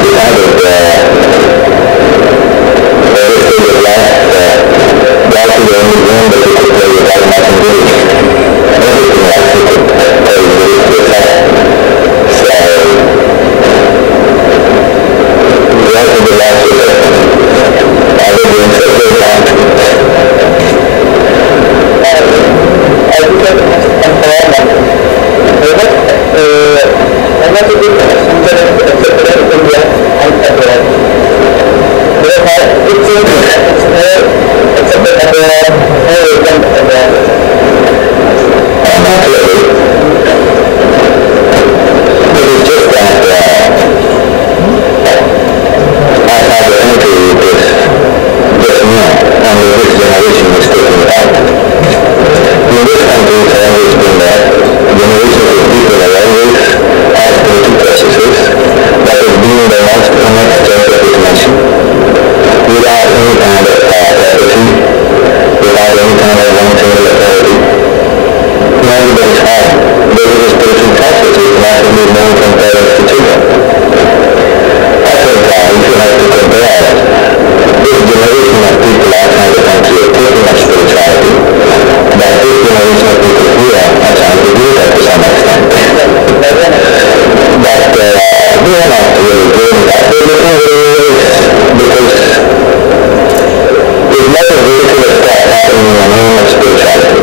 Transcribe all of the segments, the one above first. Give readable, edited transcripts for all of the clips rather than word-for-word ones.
decided this was the last ball to the only game that you could play without matching rules. Everything else you could play with rules yourself. So, that was the last resort. I was doing so good now. I think that I'm not a good person in India and abroad. Therefore, it's a bit abroad, not really. It is just that I have an entry with this new, and this generation is taking it out. In this country, it's always been that generations of people are always asking two processes that is being the most next step of this nation without any kind of apathy, without any kind of one single authority. Everybody's home. There is a spiritual process which massively moving from parents to children. At the same time, if you have to compare this generation of people outside the country are taking up spirituality, that this generation of people here are trying to do that to some extent. But we are not really doing that. We're looking at it because there's a lot of ridiculous stuff happening in the name of spirituality.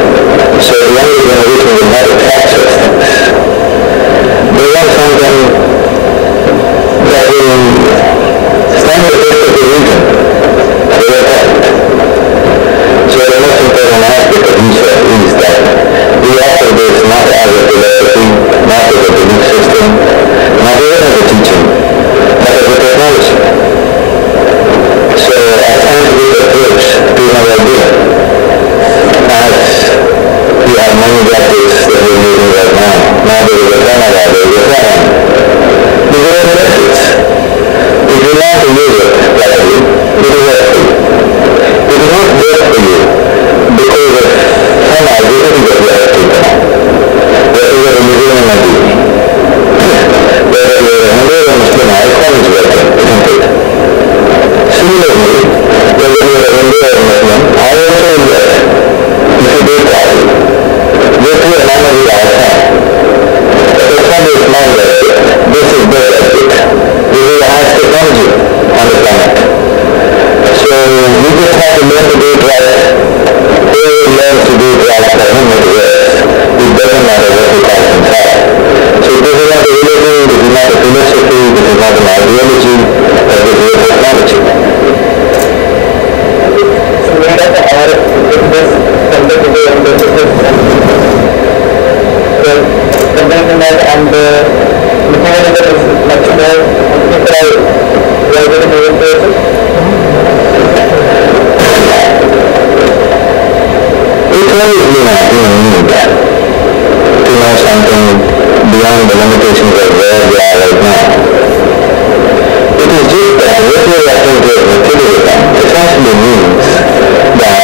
So the younger generation will not attract such things. They want something that will stand the test of the reason. They are important. So the most important aspect of Isha is that we offer this not as a philosophy, not as a belief system, not even as a teaching, but as a technology. So a scientific approach to our idea, as we have many gadgets that we're using right now. Now there is a camera, there is a phone. These are all methods. If you want to use it properly, it will work for you. It will not work for you because of some identity that you have taken on. Whether you are a Muslim or not, whether you are a Hindu or Muslim, icon is working, isn't it? Similarly, whether you are a Hindu or a Muslim, I also will work. If you do it properly, go to a man with icon. The sun is not worth it. This is the worth it. This is the highest technology on the planet. So you just have to learn to do it right. Whoever learns to do it right, for him it works. It doesn't matter what he calls himself. So this is not a religion, this is not a philosophy, this is not an ideology, but this is a technology. So where does our fitness conduct today and the conventional and mechanical is much more people are getting moving towards it? It's always been a human need to know something beyond the limitations of where we are right now. It is just that what we are thinking of materialism essentially means that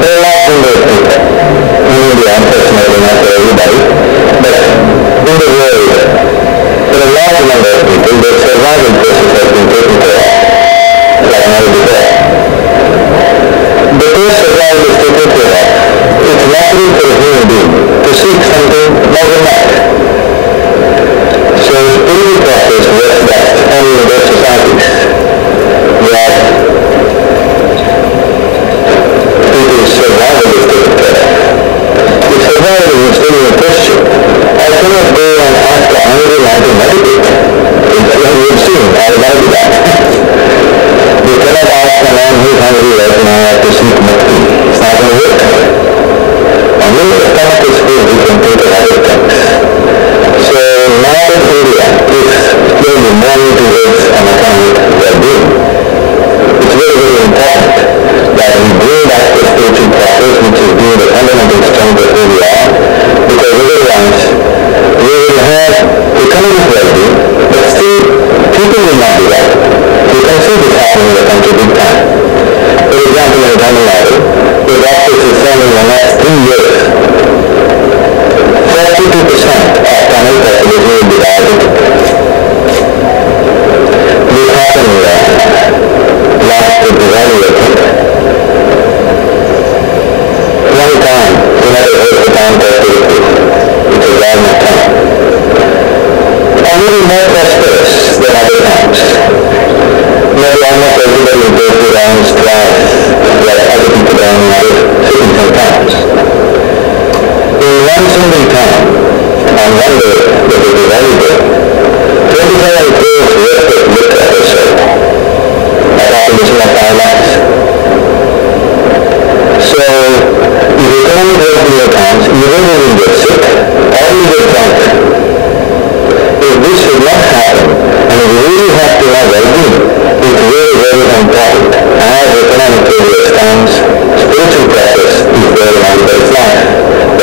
there are lots of those people in India, unfortunately not for everybody, but in the world there are a large number of people their survival process has been taken care of, like never before. Because survival is taken care of, it's natural for a human being to seek something more than that. So the spiritual process works best only in those societies where people's survival is taken care of. If survival is still in a question, I cannot go and ask the hungry man to meditate. We've seen all about that. You cannot ask a man who is hungry right now to seek mukti. It's not going to work. Only when the stomach is full, we can think of other things. So now in India, if there is money towards an account well-being, it's very, very important that we bring back the spiritual process which is being the fundamental strength of who we are, because otherwise we will have economic well-being, but still people will not be right. You can see this happening in the country big time. For example, in Tamil Nadu, the doctors are saying in the next 3 years, 42% of Tamil population will be diabetic. important. As economic previous times, spiritual process is there in everybody's life.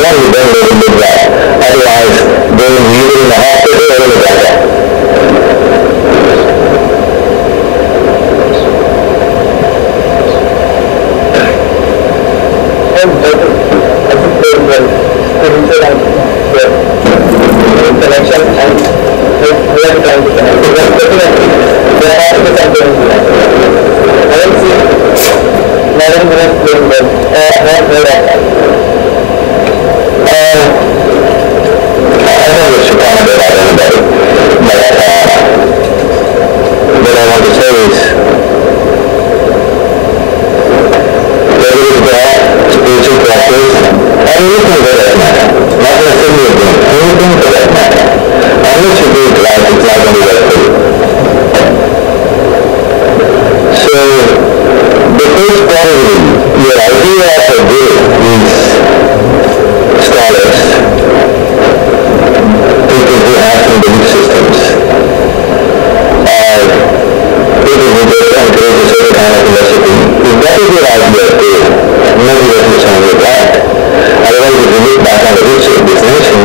Only then they will live that. Otherwise, they will be either in the hospital or in the doctor. Connection and we are trying to connect. There has to be something. I don't see 11 minutes playing well. Not more than that. I don't wish to comment about anybody. But what I want to say is there is God, spiritual practice, and anything for that matter. Not necessarily a game, anything for that matter. Unless you do it right, it's not going to work for you. So, the first probably, your idea of a guru is scholars, people who have some belief systems, or people who just encourage a certain kind of philosophy. If that is your idea of guru, maybe that will sound like that. Otherwise, if you look back on the roots of this nation,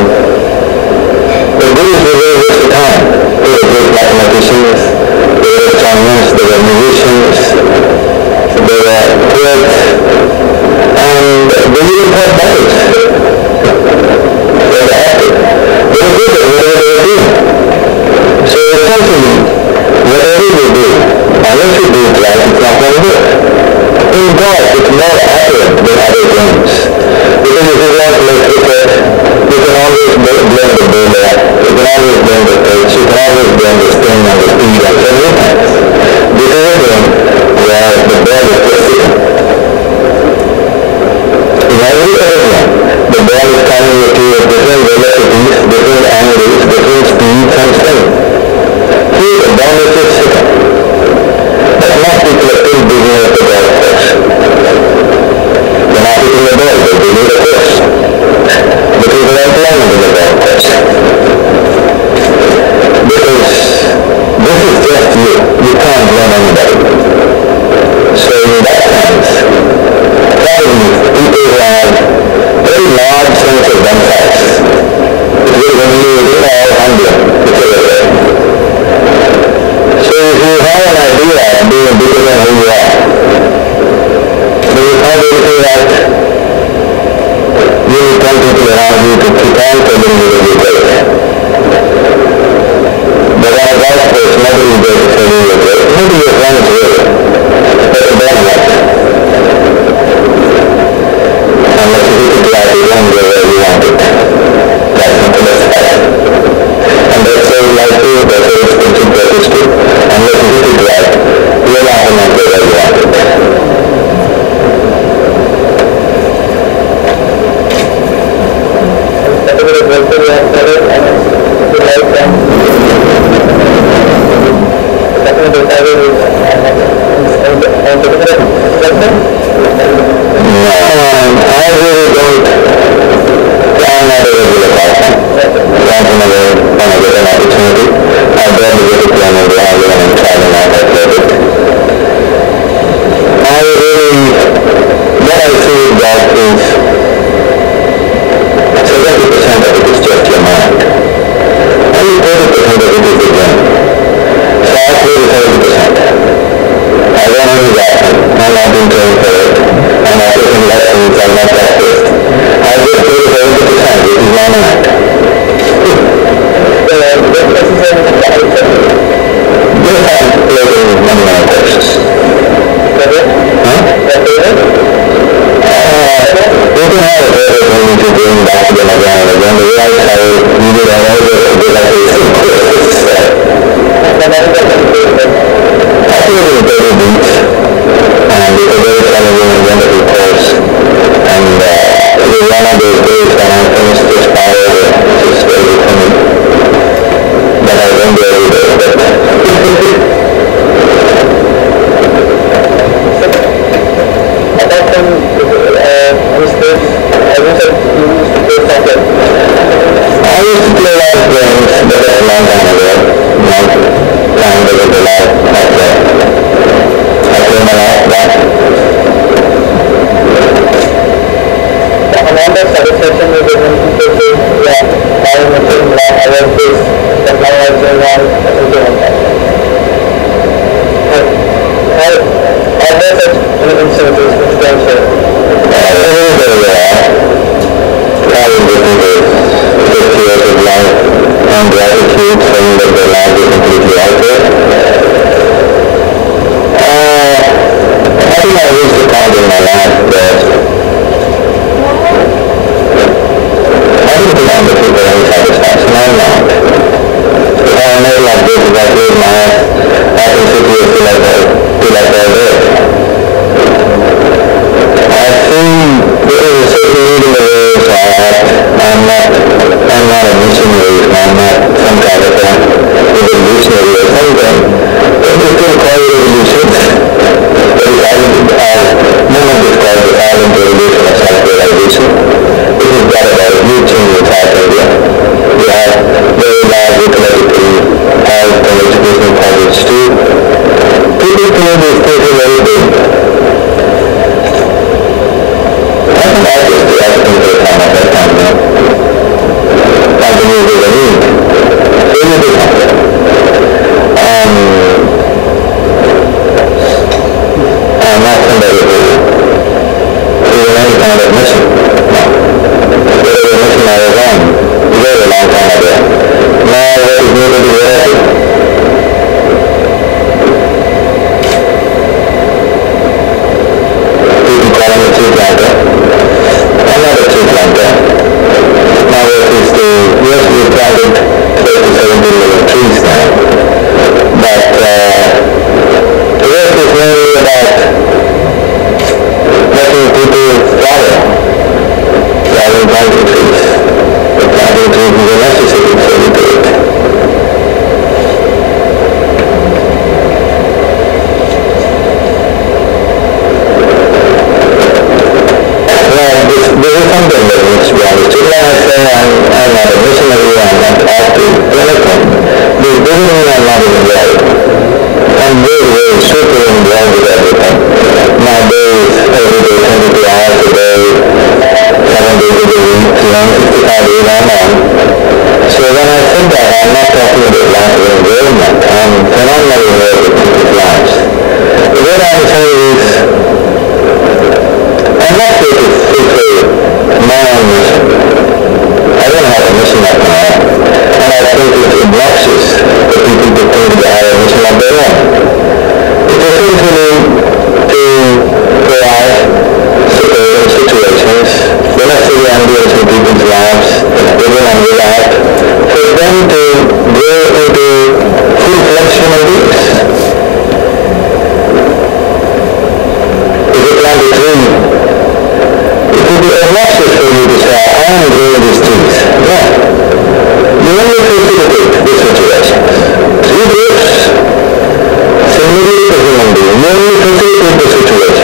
the gurus were very versatile. They were great mathematicians, they were astronomers, they were musicians, they were poets, and they even fought battles. They were active. They were good at whatever they were doing. So essentially, whatever you do, unless you do it right, it's not going to work. In God, it's more accurate than other things. Because if you want to make cricket, you can always blame the bowler, you can always blame the pitch, you can always blame the spin and the speed and so many things. This is a game where the ball is precision. In every area, the ball is coming with you at different velocities, different angles, different speeds and strength. Here the ball is just sitting. But most people are still busy with the ball first. They're not hitting the ball, but they need a course. Because they are playing with the ball first. Because this is just you. You can't blame anybody. So in that sense, probably people who have very large sense of themselves. It's very when you all humble, it's everywhere. So if you have an idea of being bigger than who you are, then you can't really that you need some people around you to keep on telling you to be great. But on a golf course, nobody is going to tell you you're great. Maybe your friends will, but the ball won't. Unless you hit it right, you won't go where you want it. That's simple as that. And that's so likely, that's so expensive practice too. Unless you hit it right, you're not going to go where you want it. I really don't plan out a regular pattern. Whenever I get an opportunity, I barely get to plan it around when I'm traveling out that little bit. I really, what I see with God is 70% of it is just your mind. Only 30% of it is the brain. So I play with 70%. I don't know that. I'm not being trained for it. I'm not taking lessons. I'm not practiced. I just play with 70%, which is my mind. Just have played in one of my courses. You can have a favorite when you're doing back to them again and again. The right side, you do that over and over like this. I feel it in 30 beats, and it's a very challenging and wonderful course. And it was one of those days when I finished this power, which is very good for me. But I don't do every day. Apart from mistakes, I used to play soccer. I used to play a lot of games, but that's a long time ago. Long time ago, the last after. I played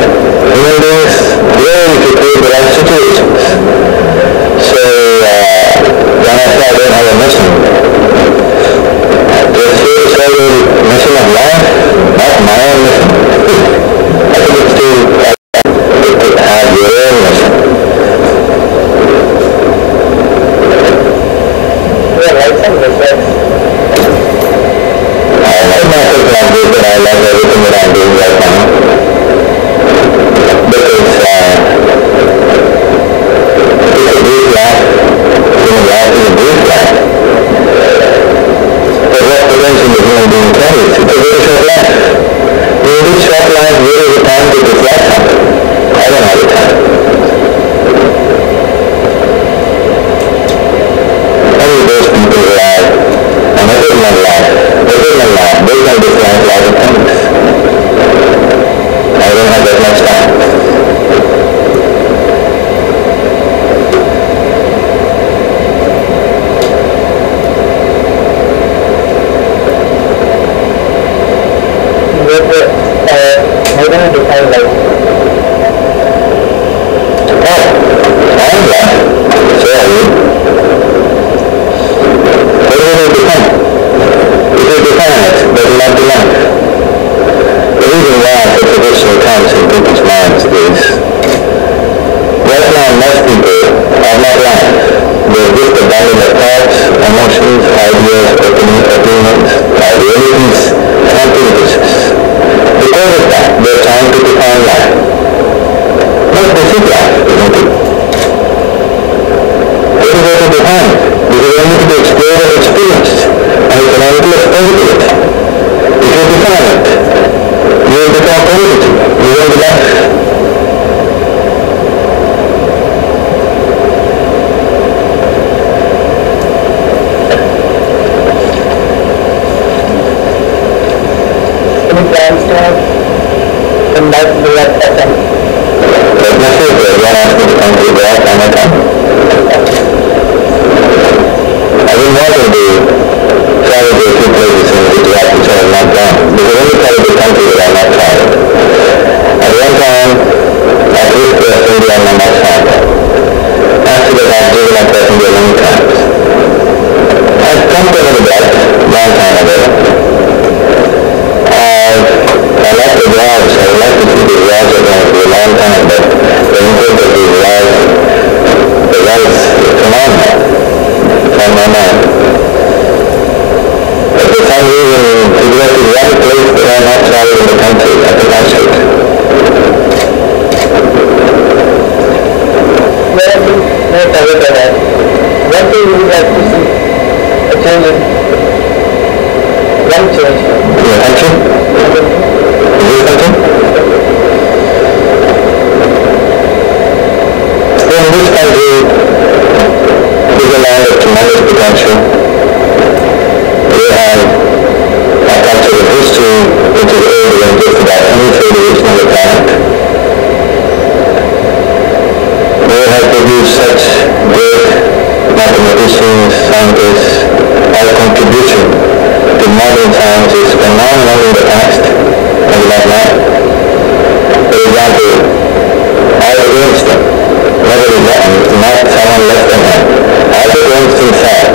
human beings really to create the right situations. So when I say I don't have a mission, just here to say the mission of life, not my own mission. I think it's to have your own mission. Yeah, like some mistakes. I like myself like this, and I love everything that I'm doing right now. Because it's a brief life. Human life is a brief life. But what potential the human being carries? It's a very short life. In this short life, where is the time to reflect on? I don't have the time. Only those people who are an eternal life, they can dislike a lot of things. I don't have that much time. How do you define life? I'm life. So are you. What do you define? If you define it, that will not be life. The reason why such a question comes in people's minds is, right now most people are not life. They're just a bundle of thoughts, emotions, ideas, opinions, ideologies, and prejudices. Because of that, they're trying to define life. But this is life, isn't it? What is there to define it? This is only to be explored and experienced, and you can only experience it. If you define it, you will become positive. You will be life. Any plans to have in life will not happen? Let me say that one asked me to come to God and I come. I've been wanting to travel to a few places in Gujarat which I have not done. This is the only part of the country that I have not traveled. At one time, I reached India and I have not traveled. After that, I have driven across India many times. I have come to Ahmedabad a long time ago. I like the drives. I would like to see the drives again for a long time, but the impact of these drives, the drives is phenomenal from my mind. But for some reason, Gujarat is one place that I have not traveled in the country. I think I should. Where do you travel to that? What do you like to see? A change in one change. Your country? Is this country? In this country is a land of tremendous potential. We have a culture of history which is older than just about any civilization on the planet. We have produced such great mathematicians, scientists. Our contribution to modern science is phenomenal in the past, and not now. For example, Albert Einstein, not someone less than him. Albert Einstein said,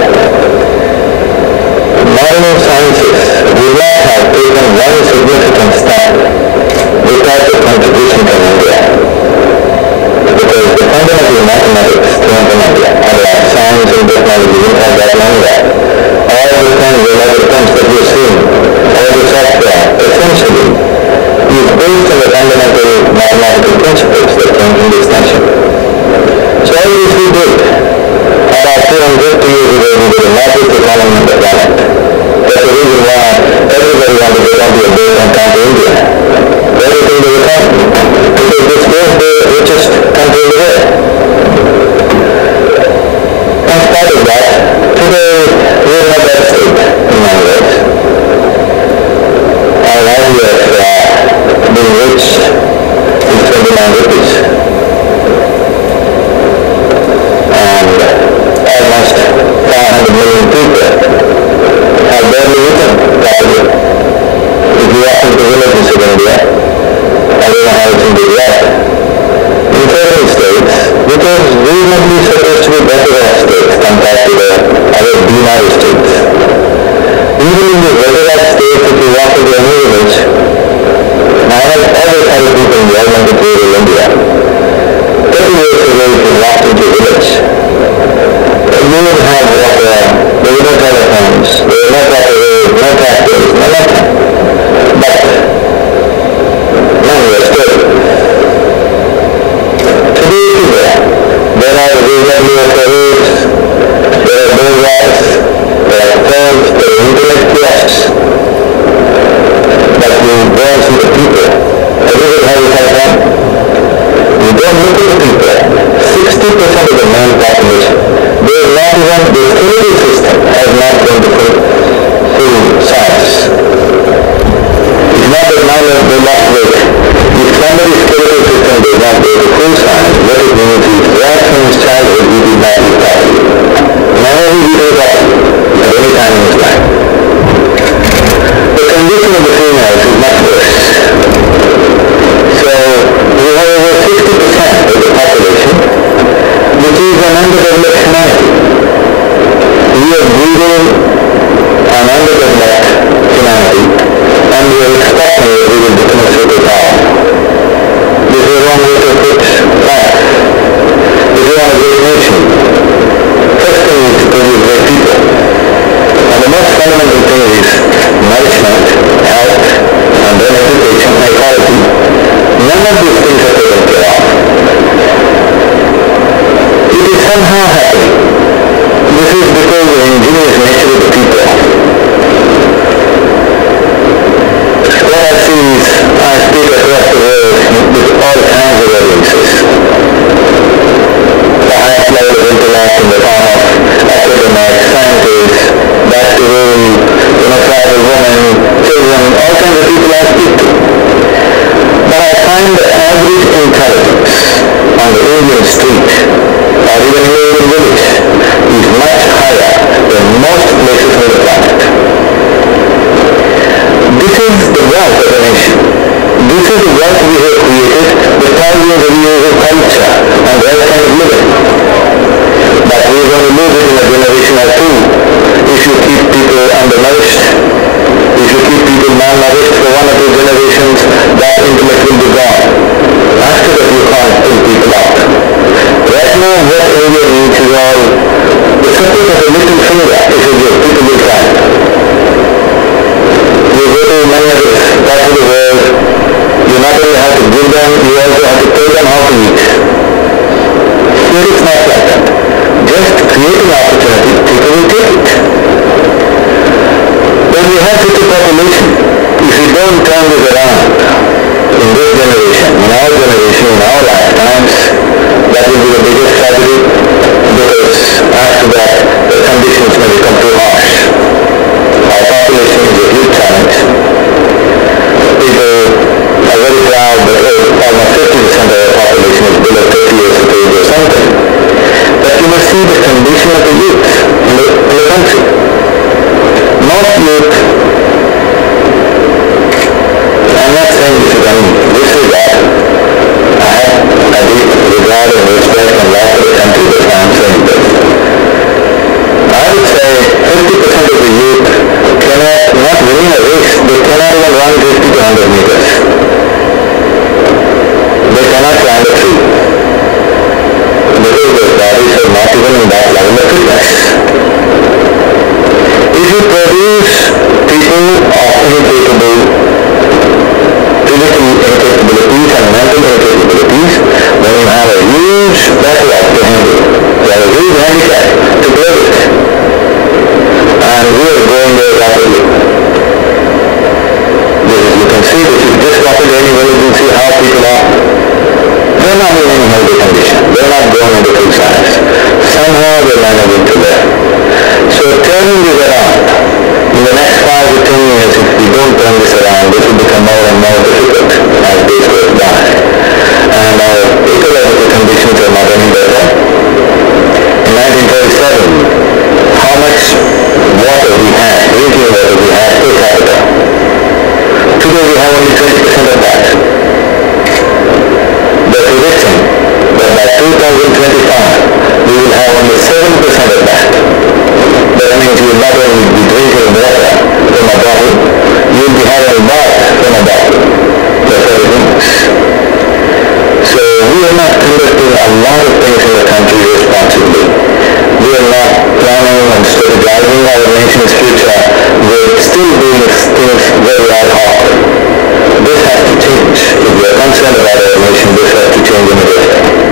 modern sciences would not have taken one significant step without the contribution from India. Because the fundamental mathematics came from India. Otherwise, science and technology wouldn't have that long there. All the things and other things that you're seeing, all the software, essentially, is based on the fundamental mathematical principles that came from the extension. So all this we did. About 250 years ago, we did the largest economy on the planet. That's the reason why everybody wanted to come to a base and come to India. Everything they would come. Because this was the richest country in the world. In spite of that, today we are not that state in many ways. Our value of being rich is 29 rupees. And almost 500 million people have barely eaten properly. If you walk into villages of India, don't know how it's in Gujarat. In certain states, which was reasonably supposed to be better off states compared to the other binary states. Even in the better off states, if you walk into any village, I have always had people in government in rural India. 30 years ago, if you walked into a village, you would have water, there were no telephones, there were no proper roads, no tractors, no nothing. But none were still. Today it is there are reasonably okay roads, there are boulevards, there are phones, there are internet kiosks. But you don't see the people. Everybody has a telephone. You don't look at the people. 60% of the male population, they are not even, the skeletal system has not gone to full science. It's not that now they lost weight. If somebody's skeletal system does not go to full science, what it means is right from his childhood he did not eat properly. Never he did it properly at any time in his life. The condition of the females is much worse. So we have over 60% of the population which is an underdeveloped humanity. We are breeding an underdeveloped humanity and we are expecting that we will become a superpower. This is a wrong way to put life. If you want a great nation, first thing is to produce great people. And the most fundamental thing is nourishment, health, and then education, equality. None of these things are taken care of. It is somehow happening. This is because of the ingenious nature of the people. What I see is, I speak across the world with all kinds of audiences. The highest level of intellect in the form of academics, scientists, back to rural, tribal women, children, all kinds of people I speak to. But I find the average intelligence on the Indian street or even in the Indian village is much higher than most places on the planet. This is the wealth of a nation. This is the wealth we have created with thousands of years of culture and right kind of living. But we are going to lose it in a generation or two if you keep people undernourished. If you keep people malnourished for one or two generations, that intellect will be gone. After that you can't pull people out. Right now what India needs is all the support of a little finger if you give, people will try. You go to many other parts of the world, you not only have to give them, you also have to tell them how to eat. Here it's not like that. Just create an opportunity, people will take it. When we have such a population, if we don't turn this around in this generation, in our generation, in our lifetimes, that will be the biggest tragedy because after that the conditions may become too harsh. Our population is a huge challenge. People are very proud that almost 50% of our population is below 30 years of age or something. But you must see the condition of the youth in the country. Most youth, I'm not saying this is any disregard. I have a deep regard and respect and love for the country, that's why I'm saying this. I would say 50% of the youth cannot, not winning a race, they cannot even run 50 to 100 meters. They cannot climb a tree. Because their bodies are not even in that level of fitness. If you produce people of incapable physical incapabilities and mental incapabilities, then you have a huge backlog to handle. You have a huge handicap to play with. And we are going there rapidly. You can see that if you just walk into any village and see how people are. They're not in any healthy condition. They're not going into full science. Somehow they're managing to live. So turning this around, in the next 5 to 10 years, if we don't turn this around, this will become more and more difficult as days go by. And our ecological conditions are not any better. In 1937, how much water we had, drinking water we had per capita. Today we have only 20% of that. by 2025, we will have only 7% of that. That means you will not only be drinking water from a bottle, you will be having a bath from a bottle. That's what it means. So we are not conducting a lot of things in the country responsibly. We are not planning and strategizing our nation's future. We're still doing things very ad hoc. This has to change. If we are concerned about our nation, this has to change immediately.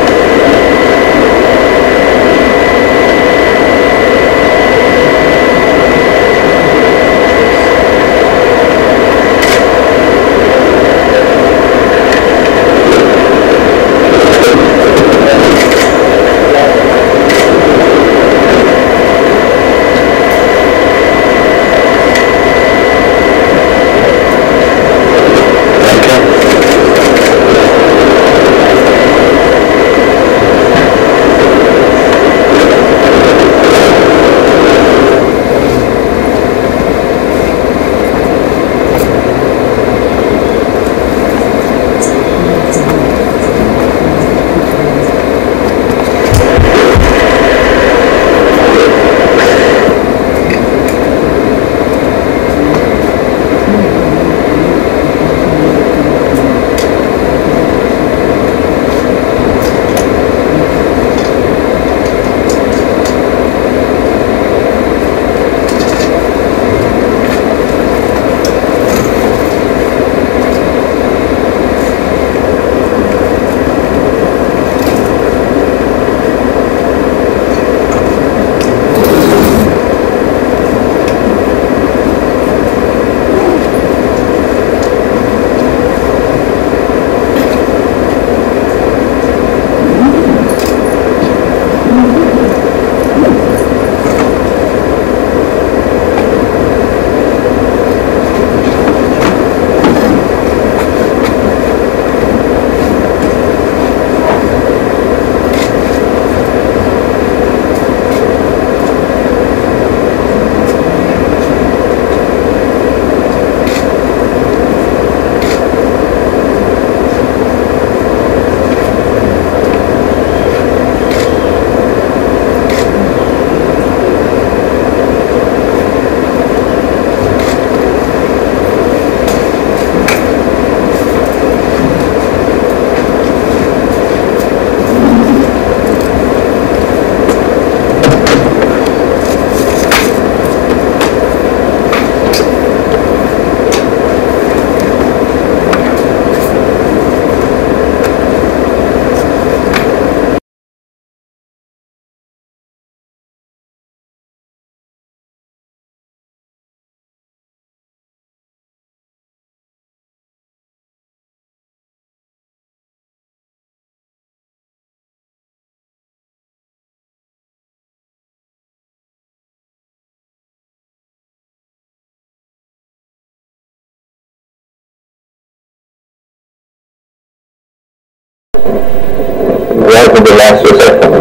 Right to the last reception.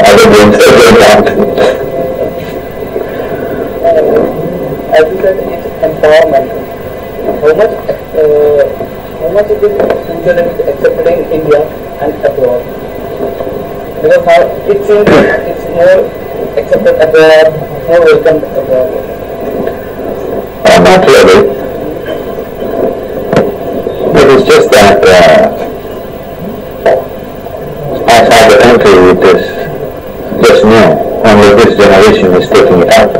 I will be still that. As you said, it's empowerment. How much it is usually accepted in India and abroad? Because how it seems it's more accepted abroad, more welcomed abroad. Not really. It is just that outside the country it is just new. Only this generation is taking it up.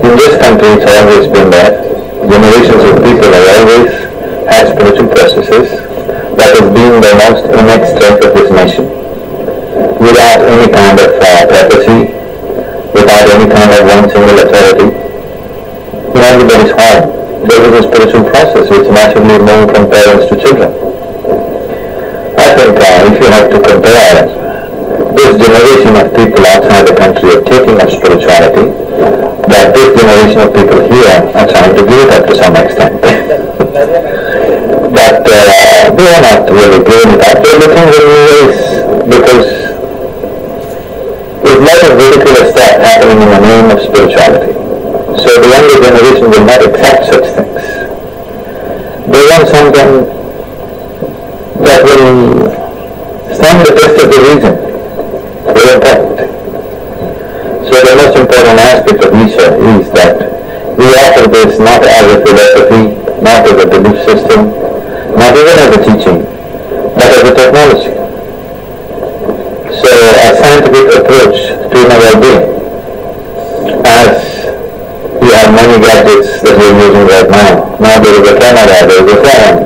In this country it's always been that. Generations of people have always had spiritual processes. That has been the most innate strength of this nation. Without any kind of prophecy, without any kind of one single authority, in everybody's home, there is a spiritual process which naturally moves from parents to children. I think if you have to compare this generation of people outside the country are taking up spirituality, that this generation of people here are trying to give it up to some extent. But they are not really giving it up. They are looking in ways because there's a lot of ridiculous stuff happening in the name of spirituality. So the younger generation will not accept such things. They want something that will stand belief system, not even as a teaching, but as a technology. So a scientific approach to inner well-being, as we have many gadgets that we are using right now. Now there is a camera, there is a phone.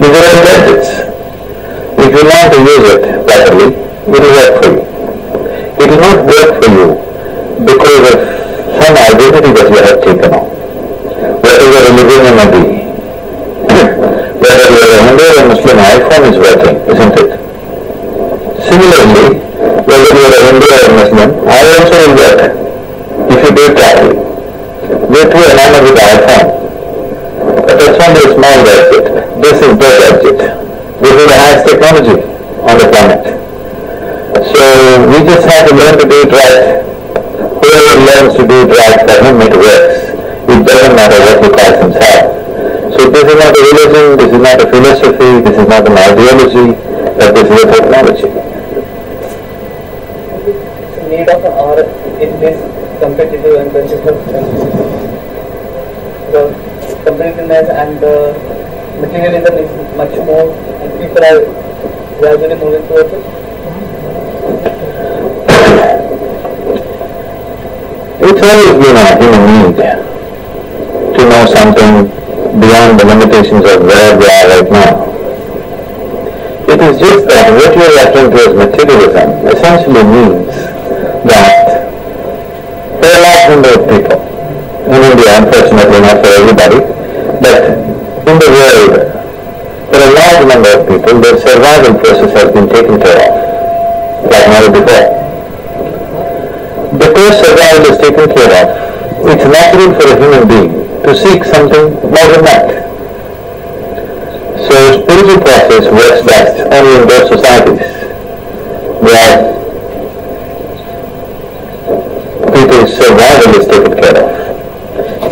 These are all gadgets. If you learn to use it properly, it will work for you. It will not work for you because of some identity that you have taken on. Whatever religion you may be, whether you are a Hindu or a Muslim, iPhone is working, isn't it? Similarly, whether you are a Hindu or a Muslim, I also will work if you do it properly. We are too enamored with the iPhone, but that's only a small gadget. This is the gadget. This is the highest technology on the planet. So we just have to learn to do it right. Whoever learns to do it right, for him it works. It doesn't matter what he calls himself. So this is not a religion, this is not a philosophy, this is not an ideology, but this is a technology. It's a need of an hour in this competitive and consistent the competitiveness and the materialism is much more, and people are gradually moving towards it. It's always been a human need to know something beyond the limitations of where we are right now. It is just that what you are referring to as materialism essentially means that there are a large number of people in India, unfortunately not for everybody, but in the world there are a large number of people, their survival process has been taken care of, like never before. Because survival is taken care of, it's natural for a human being to seek something more than that. So spiritual process works best only in those societies where people's survival is taken care of.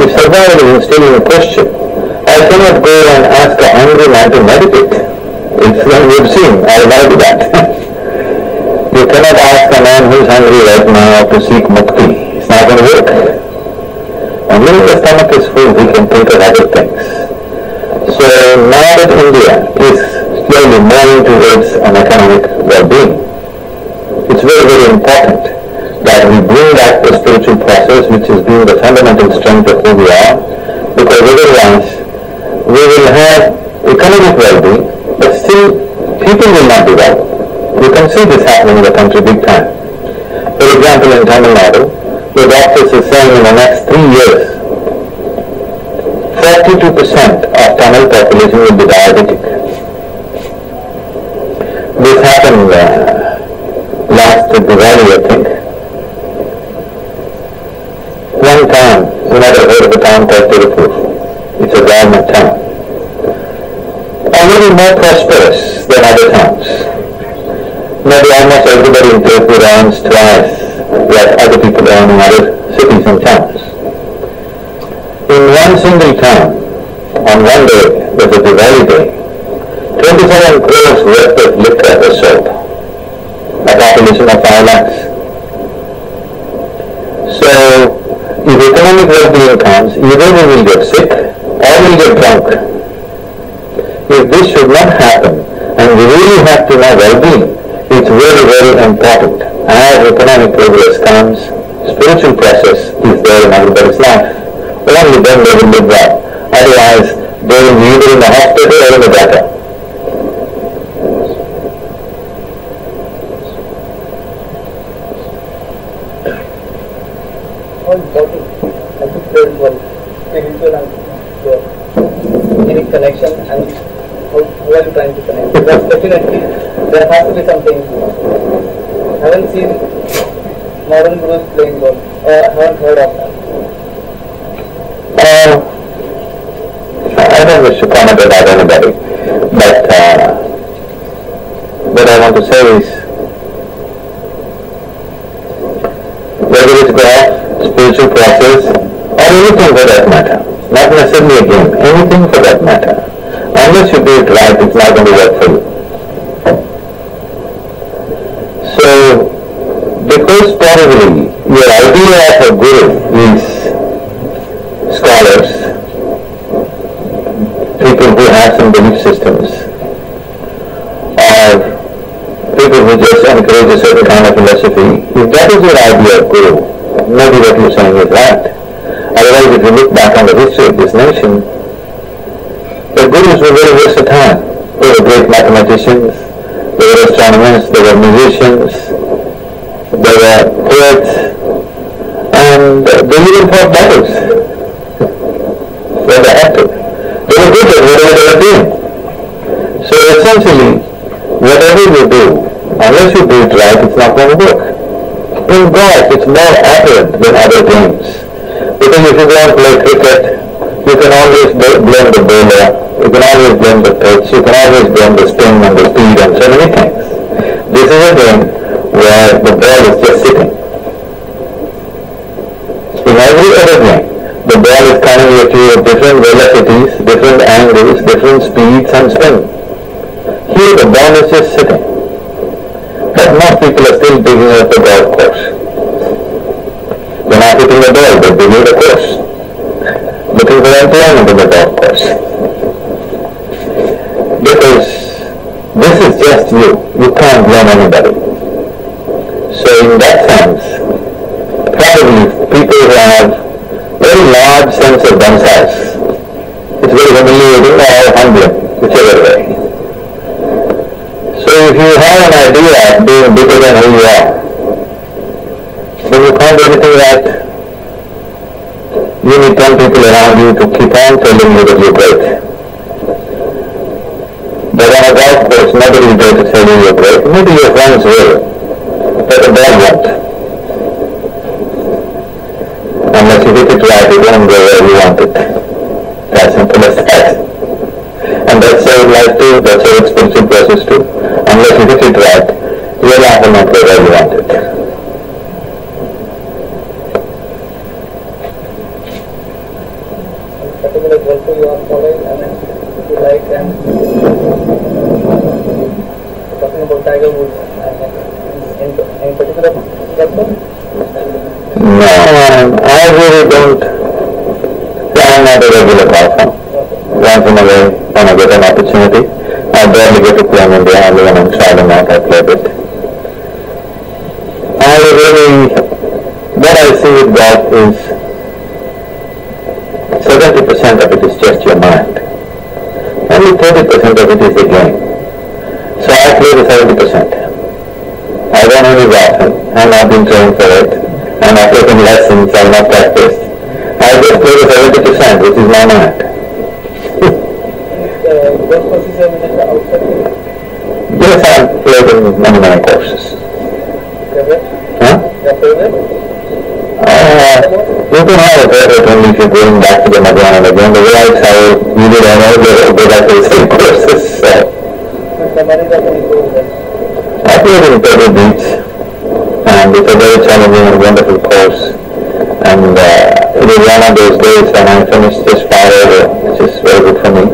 If survival is still in question, I cannot go and ask a hungry man to meditate. It's like we've seen, I'll never do that. You cannot ask a man who is hungry right now to seek mukti. It's not going to work. Only if the stomach is full, we can think of other things. So now that India is slowly moving towards an economic well-being, it's very, very important that we bring back the spiritual process, which has been the fundamental strength of who we are, because otherwise we will have economic well-being, but still people will not be well. You can see this happening in the country big time. For example, in Tamil Nadu, the doctors are saying in the next 3 years, 42% of Tamil population will be diabetic. This happened last Diwali, I think. One town, you might have heard of a town called Tirupur. It's a government town. A little more prosperous than other towns. Maybe almost everybody in Tirupur earns twice what other people earn in other cities and towns. In one single town, on one day, there's a Diwali day, 27 crores worth of liquor was sold. A population of 5 lakhs. So, if economic well-being comes, either we will get sick or we will get drunk. If this should not happen, and we really have to know well-being, it's very, very important. As economic progress comes, spiritual process is there in everybody's life. Only then they will live well. Otherwise, they will be either in the hospital or in the gutter. How important I think there is one spiritual and any connection, and how are you trying to connect? Because definitely there has to be something. I haven't seen modern gurus playing golf, or I haven't heard of that. I don't wish to comment about anybody, but what I want to say is, whether it's God, spiritual process, or anything for that matter, not necessarily a game, anything for that matter, unless you do it right, it's not going to work for you. So, because probably your idea of a guru is scholars, have some belief systems, or people who just encourage a certain kind of philosophy, if that is your idea of Guru, maybe what you're saying is right. Otherwise, if you look back on the history of this nation, the Gurus were very versatile. They were great mathematicians, they were astronomers, they were musicians, they were poets, and they even fought battles when they had to. They were good at whatever they were doing. So essentially, whatever you do, unless you do it right, it's not going to work. In golf, it's more accurate than other games. Because if you go and play cricket, you can always blame the bowler, you can always blame the pitch, you can always blame the spin and the speed and so many things. This is a game where the ball is just sitting. In every other game, the ball is coming at you at different velocities, different angles, different speeds and spin. Here the ball is just sitting. But most people are still digging at the golf course. They're not hitting the ball, they're digging the course, looking for employment in the golf course. Because this is just you. You can't blame anybody. So in that sense, probably people who have very large sense of themselves, it's very humiliating or humbling, whichever way. So if you have an idea of being bigger than who you are, when you can't do anything right, you need 10 people around you to keep on telling you that you're great. But on a golf course, nobody is there to tell you you're great. Maybe your friends will, but the ball won't. Unless you hit it right, it won't go where you want it. As simple as that. And that's how life too, that's how spiritual process too. Unless you hit it right, your life will not go where you want it. Particular guru you are following, you like, and talking about Tiger Woods, any particular guru? No, I really don't. I'm not a regular golfer. Once in a while, when I get an opportunity, I barely get to play in India, only when I'm traveling out I play a bit. What I see with golf is 70% of it is just your mind. Only 30% of it is the game. So I play the 70%. I don't only often, I've not been trained for it, and I've taken lessons, I've not practiced. I just play the 70%, which is my mind. What courses have you outside? Yes, I've played in many courses. Favorite? Huh? Your favorite? You can have a favorite only if you're going back to them again and again. The way I travel, usually I know they go back to the same courses. So. I played in Pebble Beach, and it's a very challenging and wonderful course. And it was one of those days when I finished just far over, which is very good for me.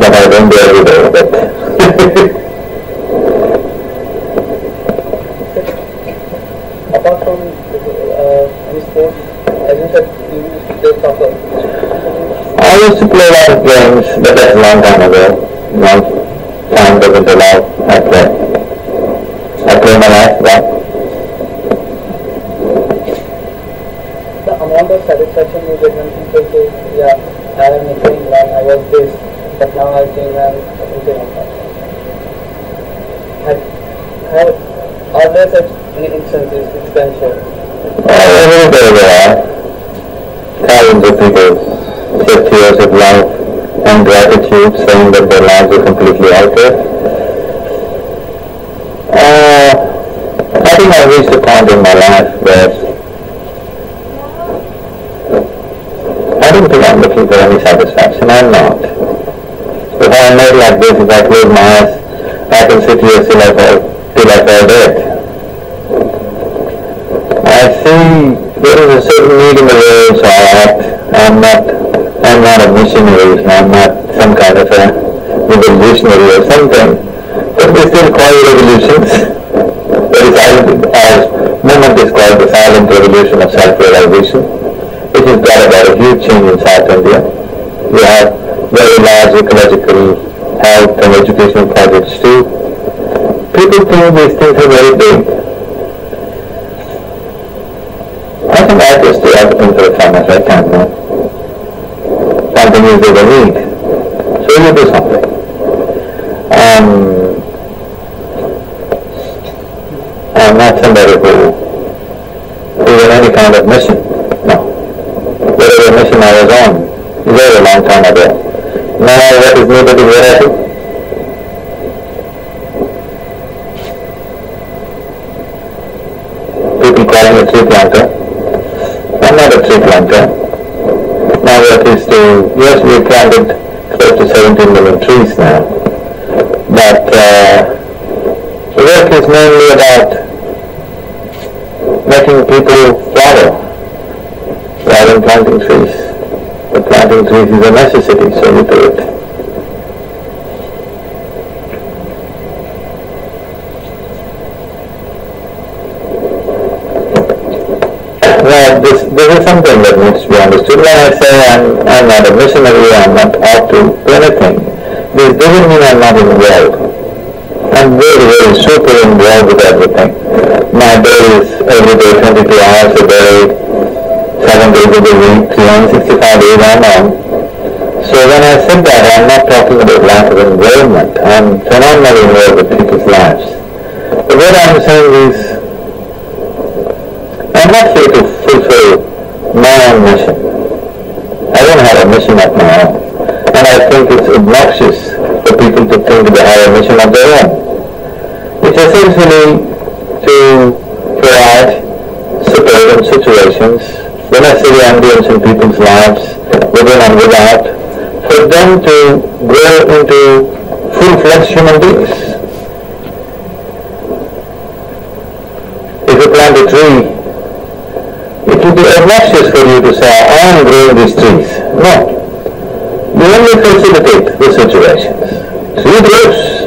But I don't do every day, but... Apart from any sports, as you said, you used to play soccer. I used to play a lot of games, but that's a long time ago. Now, time doesn't allow. I play my life back. The amount of satisfaction you get when people say, yeah, I am making one, I was this, but now I think I'm something like that. Are there such instances which can show? Every day there are. Thousands of people shed tears of love and gratitude, saying that their lives are completely altered. I think I've reached a point in my life where I don't think I'm looking for any satisfaction. I'm not. If I'm made like this, if I close my eyes, I can sit here till I fall dead. I see there is a certain need in the world, so I act. I'm not a missionary, I'm not some kind of a revolutionary or something. But they still call it revolutions. Our movement is called the silent revolution of self-realization, which has brought about a huge change in South India. We have very large ecological, health and educational projects too. People think these things are very big. I think artists do everything for the farmers, right now, no? Something is they need. So you do something. I'm not somebody who is in any kind of mission. No. Whatever mission I was on is very long time ago. Now what is needed is what I do. People call me a tree planter. I'm not a tree planter. Now what is to, yes, we planted close to 17 million trees now. But the work is mainly about making people flower rather than planting trees. But planting trees is a necessity, so we do it. Well, this is something that needs to be understood. When I say I'm not a missionary, I'm not out to do anything, this doesn't mean I'm not involved. I'm very, very super involved with everything. My day is every day, 22 hours a day, 7 days of the week, 365 days I'm on. So when I said that, I'm not talking about lack of involvement. I'm phenomenally involved with people's lives. But what I'm saying is, I'm not here to fulfill my own mission. I don't have a mission of my own. And I think it's obnoxious for people to think they have a mission of their own. It's essentially to provide support in situations, when I say ambience in people's lives, within and without, for them to grow into full-fledged human beings. If you plant a tree, it would be obnoxious for you to say, I am growing these trees. No. You only facilitate the situations. Tree grows.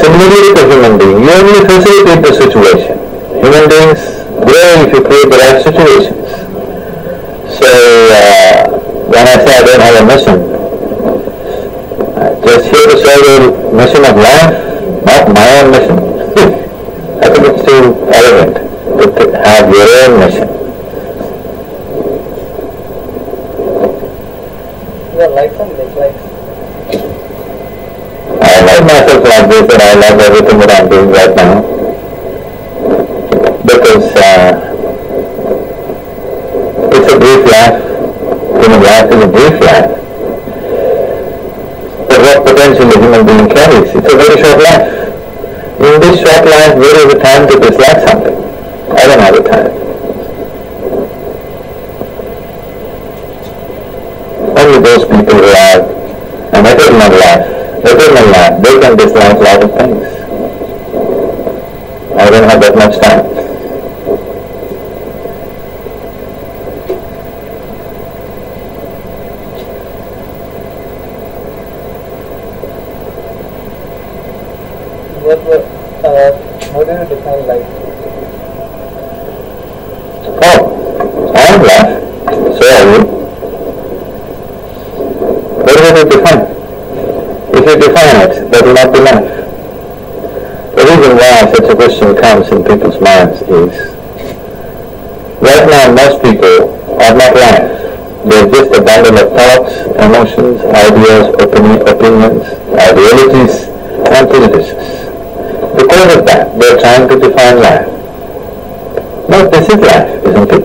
Similarly with a human being, you only facilitate the situation. Human beings grow if you create the right situations. So when I say I don't have a mission, just here to say the mission of life, not my own mission. I think it's too arrogant to have your own mission. Your likes and dislikes. I like myself like this, and I love everything that I'm doing right now. Because it's a brief life. Human life is a brief life. But what potential a human being carries, it's a very short life. In this short life, there is a time to dislike something. I don't have a time. Only those people who have an eternal life, they can dislike a lot of things. I don't have that much time. How do you define life? Oh, I am life. So are you. What is it to define? If you define it, that will not be life. The reason why such a question comes in people's minds is, right now most people are not life. They're just a bundle of thoughts, emotions, ideas, opinions, ideologies, and prejudices. Because of that, they're trying to define life. No, this is life, isn't it?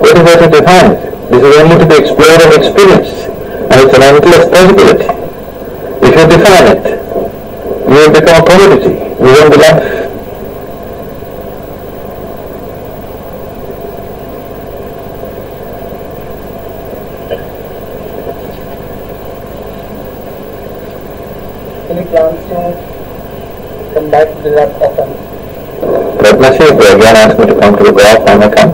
What is there to define it? This is only to be explored and experienced, and it's an endless possibility. If you define it, you will become a commodity. You won't be life. Any plans to come back to that often? Let me see if they again ask me to come to the golf, I may come.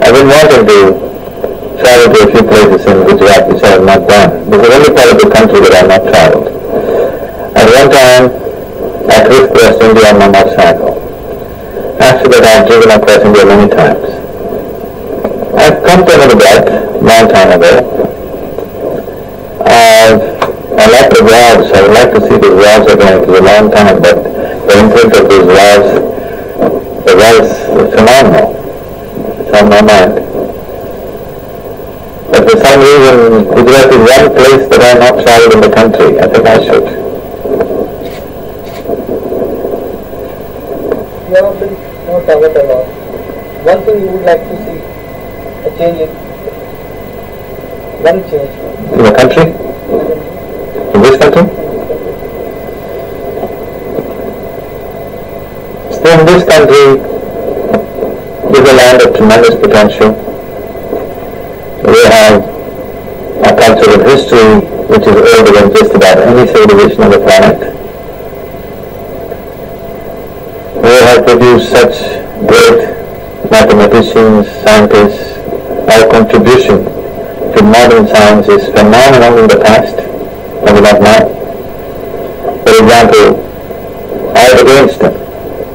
I've been wanting to travel to a few places in Gujarat which I have not done. This is the only part of the country that I have not traveled. At one time, I crisscrossed India on my motorcycle. After that, I have driven across India many times. come to Ahmedabad long time ago. I like the walls. I would like to see the walls again. It was a long time, but the imprint of these walls, the walls were phenomenal. It's on my mind. But for some reason, Gujarat is one place that I have not traveled in the country. I think I should. You have been traveled a lot. One thing you would like to see, a change in, one change. In the country? In this country? So in this country is a land of tremendous potential. We have a cultural history which is older than just about any civilization on the planet. We have produced such great mathematicians, scientists. Our contribution to modern science is phenomenal in the past, and not now. For example, Albert Einstein,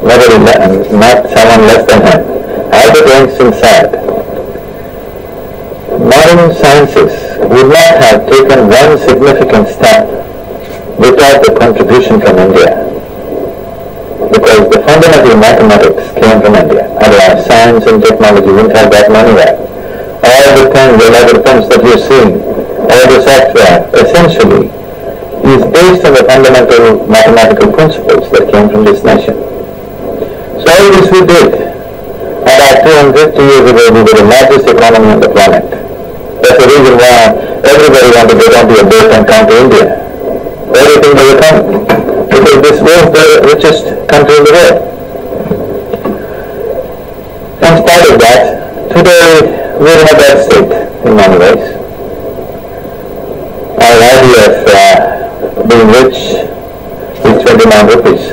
not someone less than him. Albert Einstein said, modern sciences would not have taken one significant step without the contribution from India. Because the fundamental mathematics came from India. Otherwise, science and technology wouldn't have gotten anywhere. All the things, the algorithms that you're seeing, all the software, essentially, is based on the fundamental mathematical principles that came from this nation. So all this we did. About 250 years ago, we were the largest economy on the planet. That's the reason why everybody wanted to get onto a boat and come to India. Everything they would come. Because this was the richest country in the world. In spite of that, today we're in a bad state in many ways. Our idea of being rich is 29 rupees.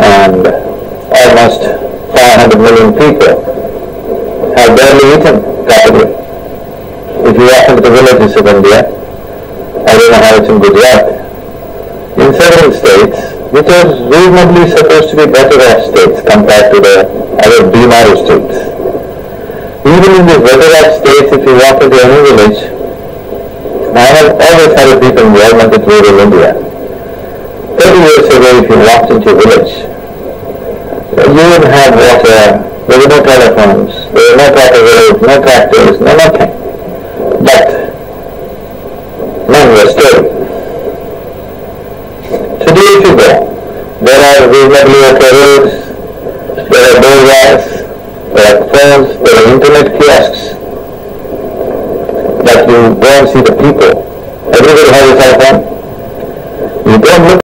And almost 500 million people have barely eaten properly. If you walk into the villages of India, I don't know how it's in Gujarat, in several states, which are reasonably supposed to be better off states compared to the other Bimaru states. Even in the better off states, if you walk into any village, I have always had a deep involvement with rural India. 30 years ago, if you walked into a village, you would have water, there were no telephones, there were no proper roads, no tractors, no nothing. But men were still. Today if you go, there are reasonably okay roads, there are doorways, there are phones, there are internet kiosks, but you go and see the people. Everybody has a cell phone. You don't look